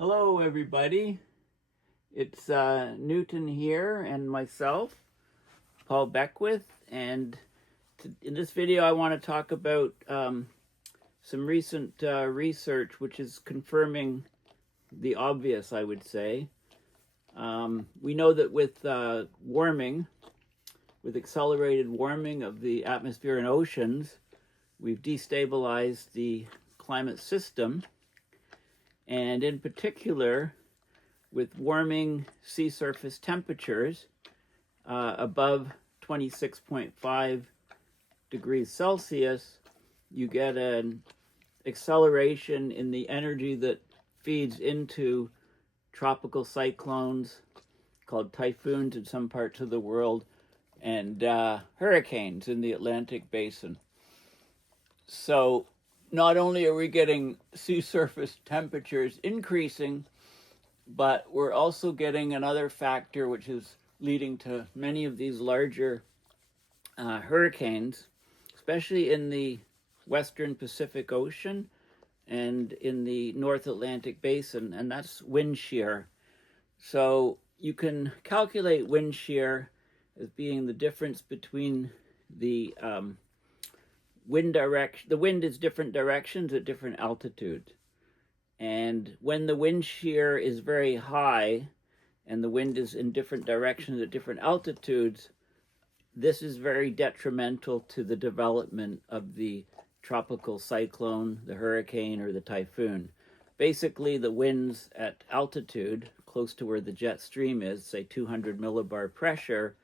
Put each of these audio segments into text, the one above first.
Hello everybody, it's Newton here and myself, Paul Beckwith, and in this video I want to talk about some recent research which is confirming the obvious, I would say. We know that with warming, with accelerated warming of the atmosphere and oceans, we've destabilized the climate system. And in particular, with warming sea surface temperatures above 26.5 degrees Celsius, you get an acceleration in the energy that feeds into tropical cyclones called typhoons in some parts of the world and hurricanes in the Atlantic basin. So not only are we getting sea surface temperatures increasing, but we're also getting another factor which is leading to many of these larger hurricanes, especially in the western Pacific Ocean and in the North Atlantic basin, and that's wind shear. So you can calculate wind shear as being the difference between the wind direction. The wind is different directions at different altitudes. And when the wind shear is very high and the wind is in different directions at different altitudes, this is very detrimental to the development of the tropical cyclone, the hurricane, or the typhoon. Basically, the winds at altitude, close to where the jet stream is, say 200 millibar pressure,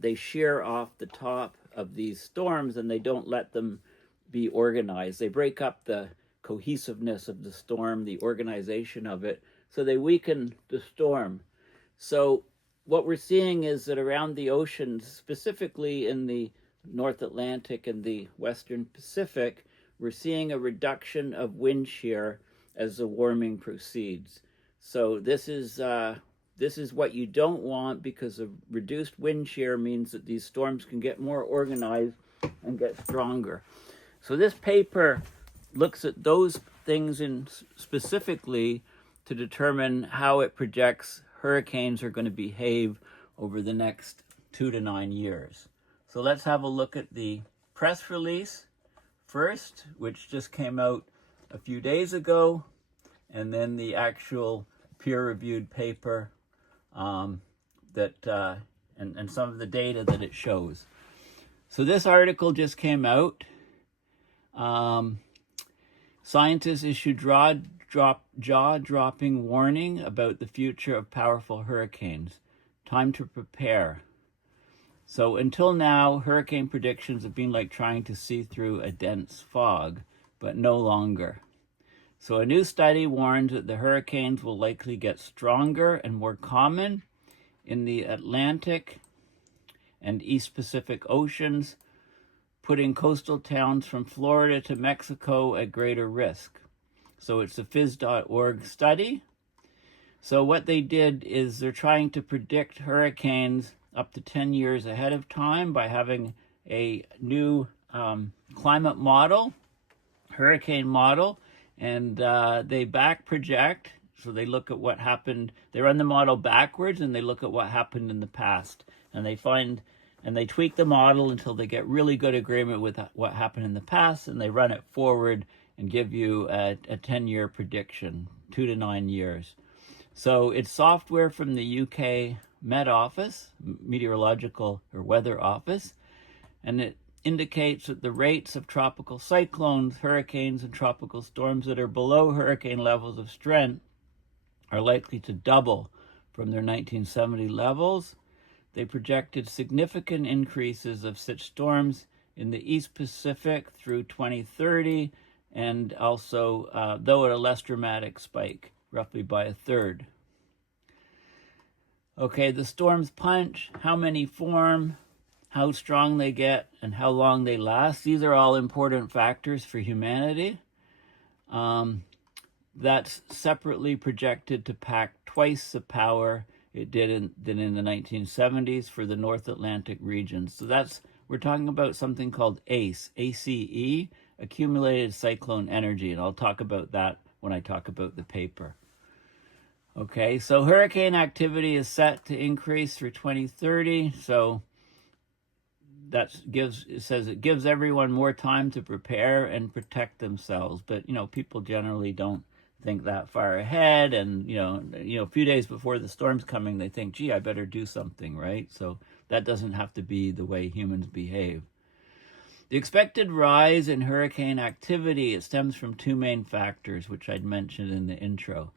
they shear off the top of these storms and they don't let them be organized. They break up the cohesiveness of the storm, the organization of it, so they weaken the storm. So what we're seeing is that around the oceans, specifically in the North Atlantic and the Western Pacific, we're seeing a reduction of wind shear as the warming proceeds. So this is what you don't want, because of reduced wind shear means that these storms can get more organized and get stronger. So this paper looks at those things specifically to determine how it projects hurricanes are going to behave over the next 2 to 9 years. So let's have a look at the press release first, which just came out a few days ago, and then the actual peer-reviewed paper and some of the data that it shows. So this article just came out. Scientists issued jaw-dropping warning about the future of powerful hurricanes. Time to prepare. So until now, hurricane predictions have been like trying to see through a dense fog, but no longer. So a new study warns that the hurricanes will likely get stronger and more common in the Atlantic and East Pacific Oceans, putting coastal towns from Florida to Mexico at greater risk. So it's a phys.org study. So what they did is they're trying to predict hurricanes up to 10 years ahead of time by having a new climate model, hurricane model, and they back project. So they look at what happened. They run the model backwards and they look at what happened in the past, and they find and they tweak the model until they get really good agreement with what happened in the past, and they run it forward and give you a 10-year prediction, 2 to 9 years. So it's software from the UK Met Office, Meteorological or Weather Office, and it indicates that the rates of tropical cyclones, hurricanes, and tropical storms that are below hurricane levels of strength are likely to double from their 1970 levels. They projected significant increases of such storms in the East Pacific through 2030, and also, though at a less dramatic spike, roughly by a third. Okay, the storms punch, how many form, how strong they get, and how long they last. These are all important factors for humanity. That's separately projected to pack twice the power it did than in the 1970s for the North Atlantic region. So we're talking about something called ACE, accumulated cyclone energy, and I'll talk about that when I talk about the paper. Okay, so hurricane activity is set to increase through 2030. So it says it gives everyone more time to prepare and protect themselves. But people generally don't think that far ahead, and a few days before the storm's coming, they think, gee, I better do something, right? So that doesn't have to be the way humans behave. The expected rise in hurricane activity, it stems from two main factors, which I'd mentioned in the intro.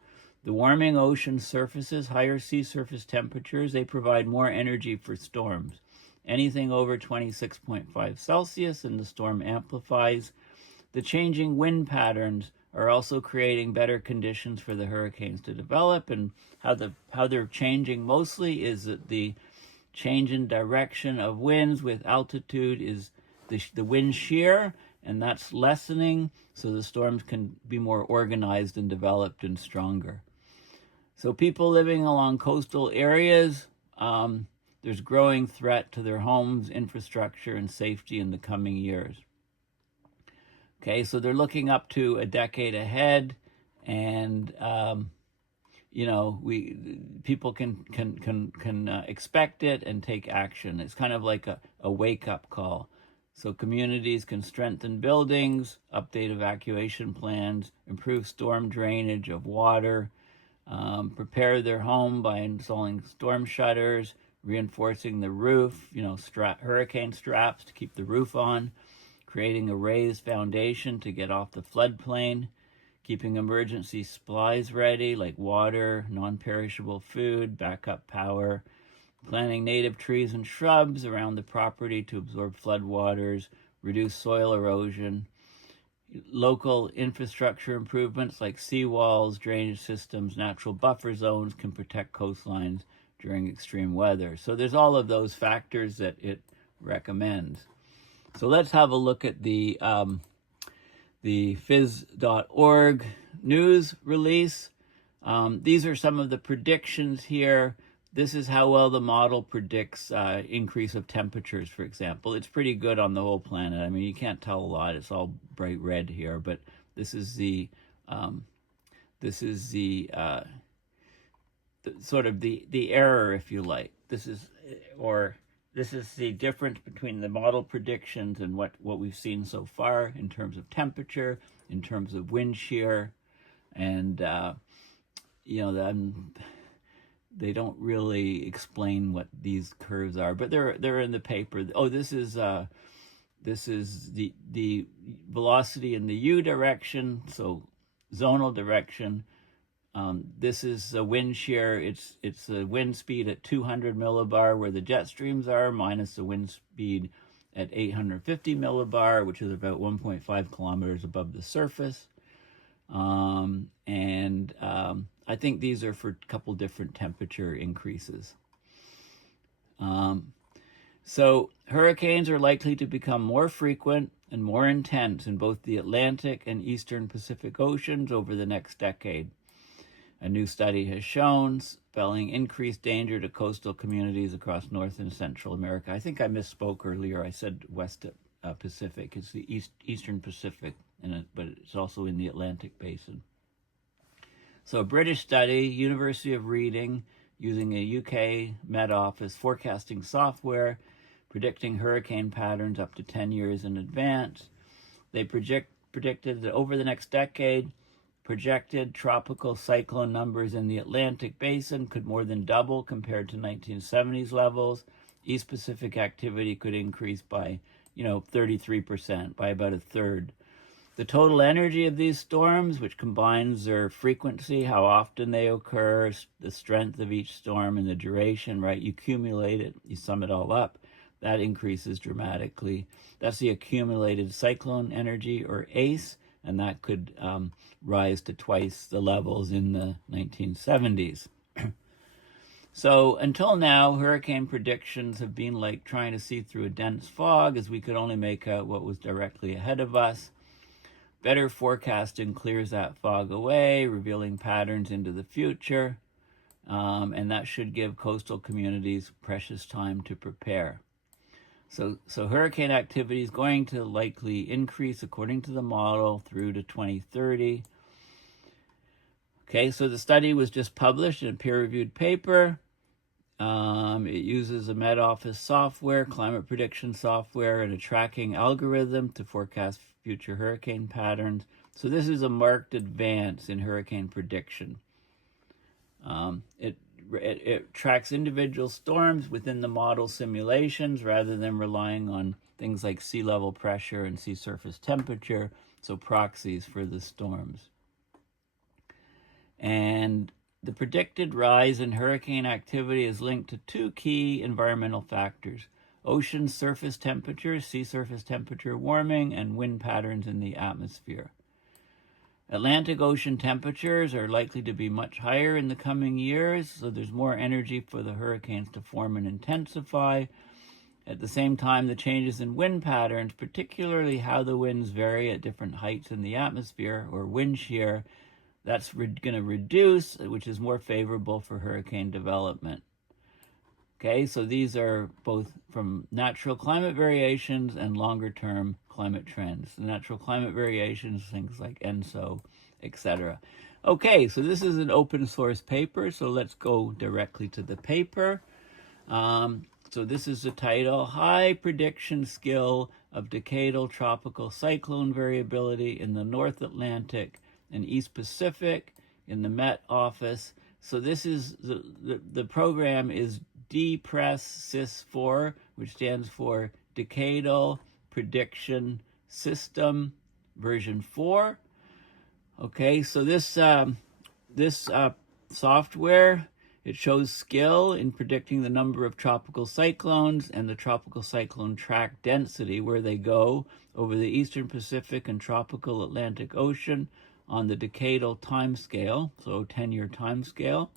The warming ocean surfaces, higher sea surface temperatures, they provide more energy for storms. Anything over 26.5 Celsius and the storm amplifies. The changing wind patterns are also creating better conditions for the hurricanes to develop, and how they're changing mostly is that the change in direction of winds with altitude is the wind shear, and that's lessening, so the storms can be more organized and developed and stronger. So people living along coastal areas, there's growing threat to their homes, infrastructure, and safety in the coming years. Okay, so they're looking up to a decade ahead, and people can expect it and take action. It's kind of like a wake-up call. So communities can strengthen buildings, update evacuation plans, improve storm drainage of water, prepare their home by installing storm shutters, reinforcing the roof, hurricane straps to keep the roof on, creating a raised foundation to get off the floodplain, keeping emergency supplies ready like water, non-perishable food, backup power, planting native trees and shrubs around the property to absorb floodwaters, reduce soil erosion, local infrastructure improvements like seawalls, drainage systems, natural buffer zones can protect coastlines during extreme weather. So there's all of those factors that it recommends. So let's have a look at the phys.org news release. These are some of the predictions here. This is how well the model predicts increase of temperatures, for example. It's pretty good on the whole planet. I mean, you can't tell a lot. It's all bright red here, but this is the sort of the error, if you like. This is the difference between the model predictions and what we've seen so far in terms of temperature, in terms of wind shear, and they don't really explain what these curves are, but they're in the paper. Oh, this is the velocity in the U direction, so zonal direction. This is a wind shear. It's the wind speed at 200 millibar where the jet streams are, minus the wind speed at 850 millibar, which is about 1.5 kilometers above the surface. I think these are for a couple different temperature increases. So hurricanes are likely to become more frequent and more intense in both the Atlantic and Eastern Pacific Oceans over the next decade. A new study has shown, spelling increased danger to coastal communities across North and Central America. I think I misspoke earlier. I said West Pacific. It's the Eastern Pacific, but it's also in the Atlantic Basin. So a British study, University of Reading, using a UK Met Office forecasting software, predicting hurricane patterns up to 10 years in advance. They predicted that over the next decade, projected tropical cyclone numbers in the Atlantic Basin could more than double compared to 1970s levels. East Pacific activity could increase by, 33%, by about a third. The total energy of these storms, which combines their frequency, how often they occur, the strength of each storm, and the duration, right? You accumulate it, you sum it all up, that increases dramatically. That's the accumulated cyclone energy, or ACE, and that could rise to twice the levels in the 1970s. So until now, hurricane predictions have been like trying to see through a dense fog, as we could only make out what was directly ahead of us. Better forecasting clears that fog away, revealing patterns into the future, and that should give coastal communities precious time to prepare. So hurricane activity is going to likely increase according to the model through to 2030. Okay, so the study was just published in a peer-reviewed paper. It uses a Met Office software, climate prediction software, and a tracking algorithm to forecast future hurricane patterns. So this is a marked advance in hurricane prediction. It tracks individual storms within the model simulations rather than relying on things like sea level pressure and sea surface temperature, so proxies for the storms. And the predicted rise in hurricane activity is linked to two key environmental factors: ocean surface temperature, sea surface temperature warming, and wind patterns in the atmosphere. Atlantic Ocean temperatures are likely to be much higher in the coming years, so there's more energy for the hurricanes to form and intensify. At the same time, the changes in wind patterns, particularly how the winds vary at different heights in the atmosphere, or wind shear, that's going to reduce, which is more favorable for hurricane development. Okay, so these are both from natural climate variations and longer-term climate trends. The natural climate variations, things like ENSO, etc. Okay, so this is an open source paper, so let's go directly to the paper. So this is the title: High Prediction Skill of Decadal Tropical Cyclone Variability in the North Atlantic and East Pacific in the Met Office. So this is the program is DPRESS-SYS4, which stands for Decadal Prediction System version 4. Okay, so this software, it shows skill in predicting the number of tropical cyclones and the tropical cyclone track density, where they go over the Eastern Pacific and tropical Atlantic Ocean on the decadal time scale, so 10-year time scale.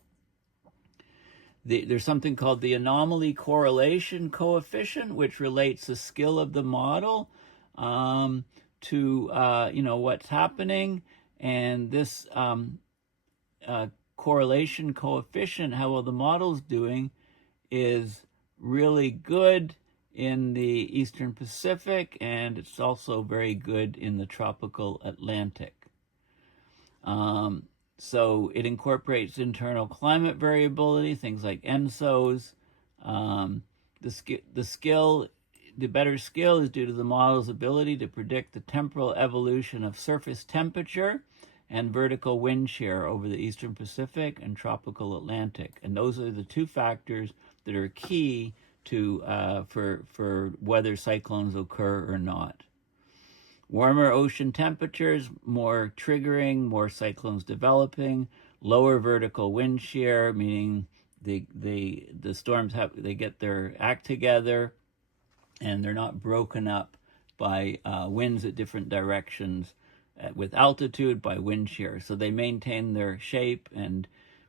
There's something called the anomaly correlation coefficient, which relates the skill of the model to what's happening. And this correlation coefficient, how well the model's doing, is really good in the Eastern Pacific, and it's also very good in the tropical Atlantic. So it incorporates internal climate variability, things like ENSOs. The better skill is due to the model's ability to predict the temporal evolution of surface temperature and vertical wind shear over the Eastern Pacific and tropical Atlantic. And those are the two factors that are key to for whether cyclones occur or not. Warmer ocean temperatures, more triggering, more cyclones developing. Lower vertical wind shear, meaning the storms get their act together and they're not broken up by winds at different directions with altitude by wind shear. So they maintain their shape and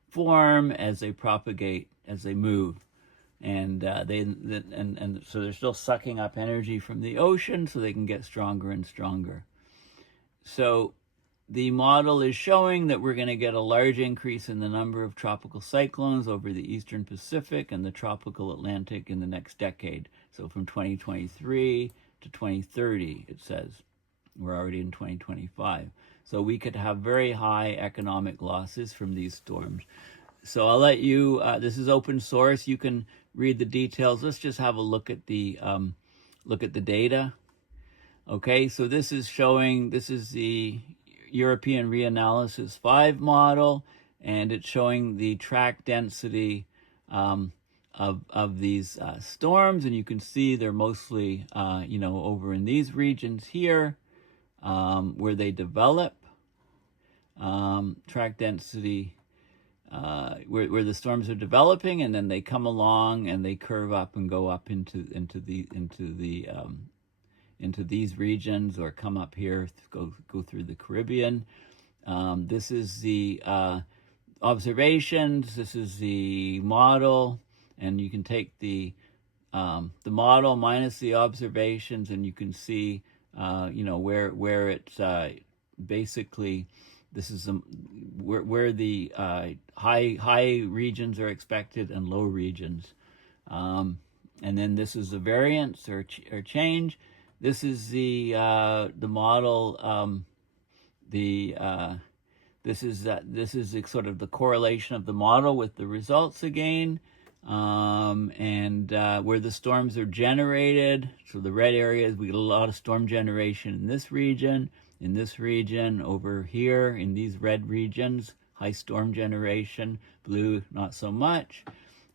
form as they propagate, as they move. And so they're still sucking up energy from the ocean so they can get stronger and stronger. So the model is showing that we're going to get a large increase in the number of tropical cyclones over the Eastern Pacific and the tropical Atlantic in the next decade. So from 2023 to 2030, it says. We're already in 2025. So we could have very high economic losses from these storms. So I'll let you, this is open source. You can read the details. Let's just have a look at the data. Okay, so this is the European Reanalysis 5 model, and it's showing the track density of these storms, and you can see they're mostly over in these regions here where they develop. Track density where the storms are developing, and then they come along and they curve up and go up into these regions, or come up here, go through the Caribbean. This is the observations. This is the model, and you can take the model minus the observations, and you can see where it's basically. This is where the high regions are expected and low regions. And then this is the variance or change. This is the model, the This is sort of the correlation of the model with the results again, and where the storms are generated. So the red areas, we get a lot of storm generation in this region, over here in these red regions, high storm generation. Blue, not so much.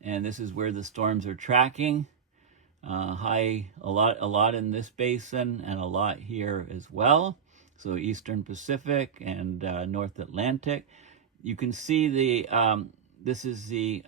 And this is where the storms are tracking. High, a lot in this basin, and a lot here as well. So Eastern Pacific and North Atlantic. You can see this is the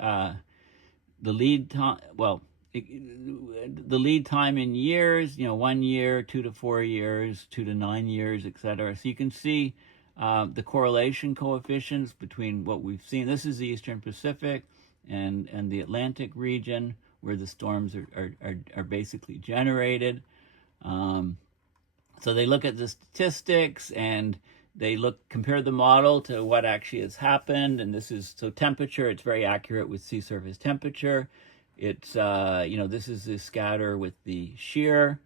lead time. Well, the lead time in years. 1 year, 2 to 4 years, 2 to 9 years, etc. So you can see the correlation coefficients between what we've seen. This is the Eastern Pacific and the Atlantic region, where the storms are basically generated. So they look at the statistics, and they compare the model to what actually has happened. And this is, so temperature, it's very accurate with sea surface temperature. It's, this is the scatter with the shear.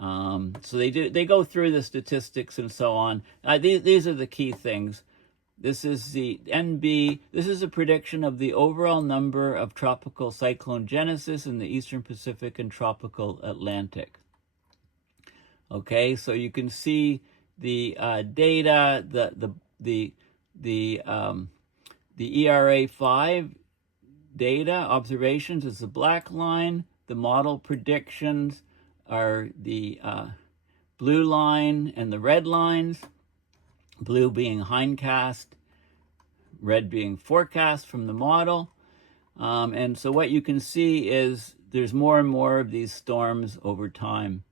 So they go through the statistics and so on. These are the key things. This is the NB. This is a prediction of the overall number of tropical cyclone genesis in the Eastern Pacific and tropical Atlantic. Okay, so you can see the data, the ERA5 data observations is the black line. The model predictions are the blue line and the red lines. Blue being hindcast, red being forecast from the model. And so what you can see is there's more and more of these storms over time,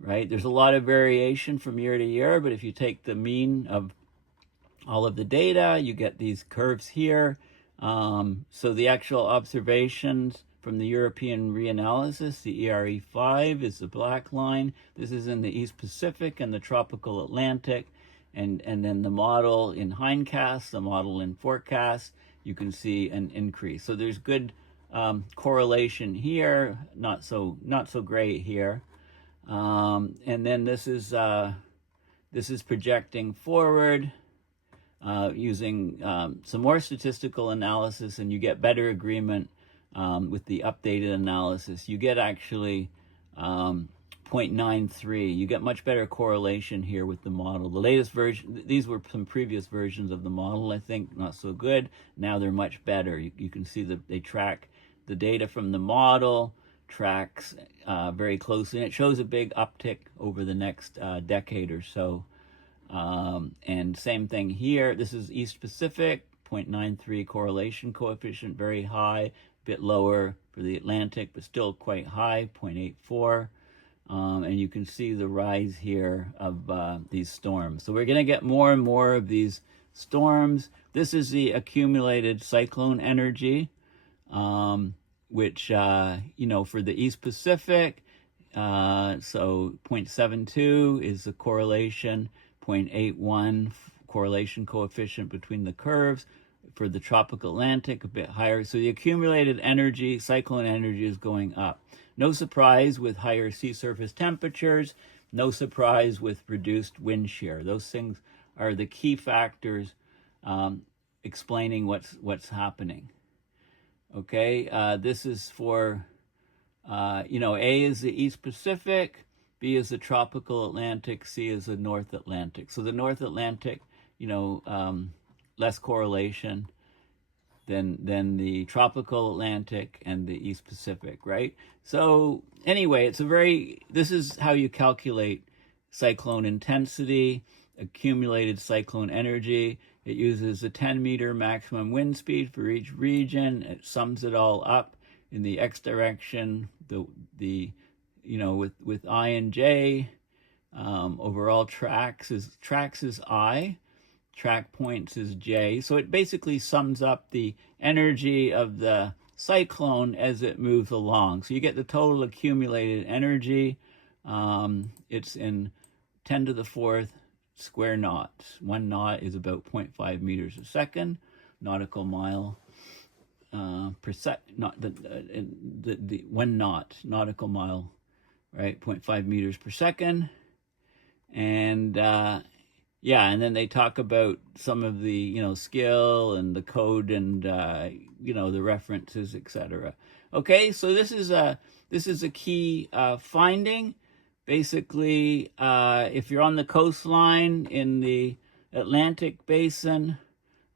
right? There's a lot of variation from year to year, but if you take the mean of all of the data, you get these curves here. So the actual observations from the European reanalysis, the ERE5 is the black line. This is in the East Pacific and the tropical Atlantic. And then the model in hindcast, the model in forecast, you can see an increase. So there's good correlation here, not so great here. And then this is projecting forward using some more statistical analysis, and you get better agreement with the updated analysis. You get actually 0.93. You get much better correlation here with the model. The latest version, these were some previous versions of the model, I think, not so good. Now they're much better. You can see that they track the data from the model, tracks very closely, and it shows a big uptick over the next decade or so. And same thing here. This is East Pacific, 0.93 correlation coefficient, very high, bit lower for the Atlantic, but still quite high, 0.84. And you can see the rise here of these storms. So we're going to get more and more of these storms. This is the accumulated cyclone energy, which, for the East Pacific, so 0.72 is the correlation, 0.81 correlation coefficient between the curves. For the tropical Atlantic, a bit higher. So the accumulated energy, cyclone energy, is going up. No surprise with higher sea surface temperatures. No surprise with reduced wind shear. Those things are the key factors explaining what's happening. Okay, this is for, A is the East Pacific, B is the tropical Atlantic, C is the North Atlantic. So the North Atlantic, less correlation than the tropical Atlantic and the East Pacific, right? So anyway, this is how you calculate cyclone intensity, accumulated cyclone energy. It uses a 10-meter maximum wind speed for each region. It sums it all up in the X direction, with I and J. Overall tracks is I. Track points is J. So it basically sums up the energy of the cyclone as it moves along. So you get the total accumulated energy. It's in 10 to the 4th square knots. 1 knot is about 0.5 meters a second, nautical mile per second. Not the 1 knot, nautical mile, right? 0.5 meters per second. And yeah, and then they talk about some of the, skill and the code and, the references, etc. Okay, so this is a key finding. Basically, if you're on the coastline in the Atlantic basin,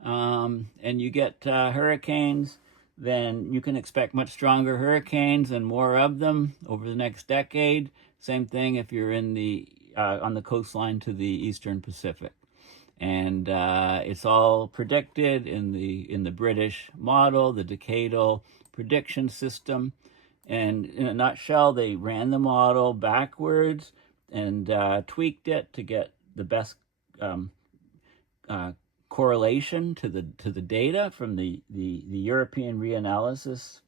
and you get hurricanes, then you can expect much stronger hurricanes and more of them over the next decade. Same thing if you're in the on the coastline to the Eastern Pacific. And it's all predicted in the British model, the Decadal prediction system. And in a nutshell, they ran the model backwards and tweaked it to get the best correlation to the data from the European reanalysis,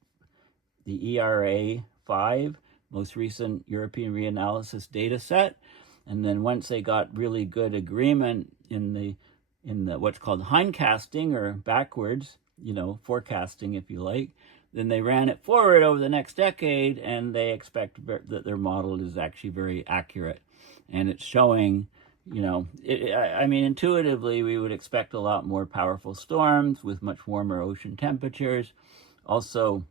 the ERA5, most recent European reanalysis data set. And then once they got really good agreement in the what's called hindcasting, or backwards, forecasting if you like, then they ran it forward over the next decade, and they expect that their model is actually very accurate. And it's showing, intuitively, we would expect a lot more powerful storms with much warmer ocean temperatures. Also,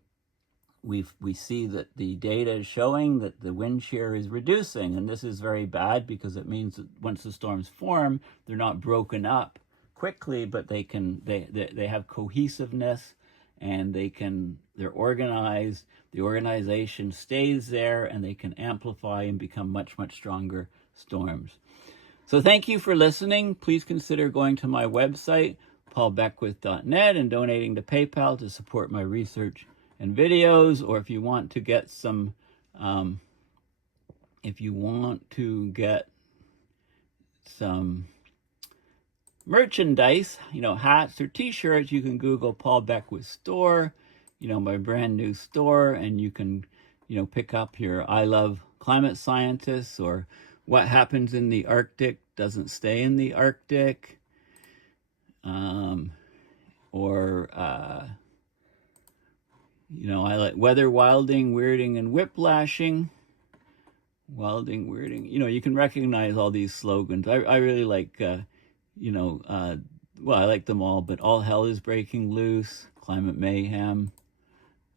we see that the data is showing that the wind shear is reducing, and this is very bad because it means that once the storms form, they're not broken up quickly, but they have cohesiveness, and they're organized. The organization stays there, and they can amplify and become much, much stronger storms. So thank you for listening. Please consider going to my website, paulbeckwith.net, and donating to PayPal to support my research and videos. Or if you want to get some merchandise, hats or t-shirts, you can Google Paul Beckwith store, my brand new store, and you can, pick up your I Love Climate Scientists, or What Happens in the Arctic Doesn't Stay in the Arctic, I like Weather, Wilding, Weirding, and Whiplashing. Wilding, Weirding. You can recognize all these slogans. I really like, I like them all, but All Hell is Breaking Loose, Climate Mayhem.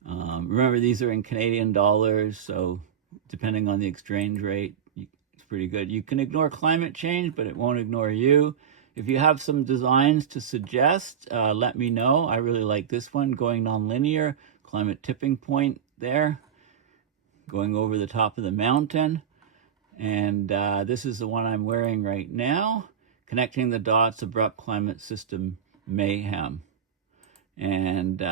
Remember, these are in Canadian dollars, so depending on the exchange rate, it's pretty good. You can ignore climate change, but it won't ignore you. If you have some designs to suggest, let me know. I really like this one, Going Nonlinear, Climate Tipping Point there, going over the top of the mountain. And this is the one I'm wearing right now, Connecting the Dots, Abrupt Climate System Mayhem. And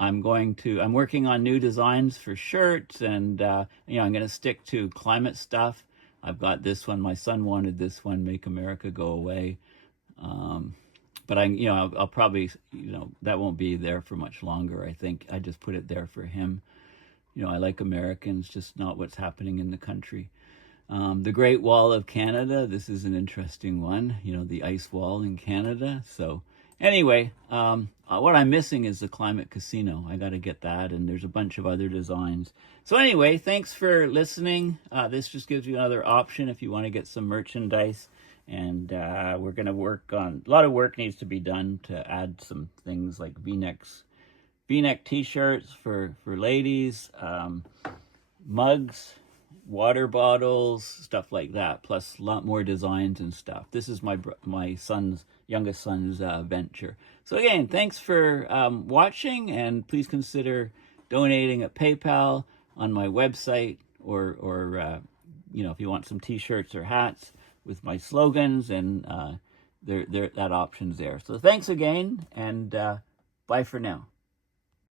I'm working on new designs for shirts, and I'm going to stick to climate stuff. I've got this one. My son wanted this one, Make America Go Away. But I'll probably, that won't be there for much longer. I think I just put it there for him. I like Americans, just not what's happening in the country. The Great Wall of Canada, this is an interesting one, the ice wall in Canada. So anyway, what I'm missing is the Climate Casino. I got to get that, and there's a bunch of other designs. So anyway, thanks for listening. This just gives you another option if you want to get some merchandise. And we're going to work on, a lot of work needs to be done to add some things like V-neck t-shirts for ladies, mugs, water bottles, stuff like that, plus a lot more designs and stuff. This is my youngest son's venture. So again, thanks for watching, and please consider donating at PayPal on my website, or if you want some t-shirts or hats with my slogans, and that option's there. So thanks again, and bye for now.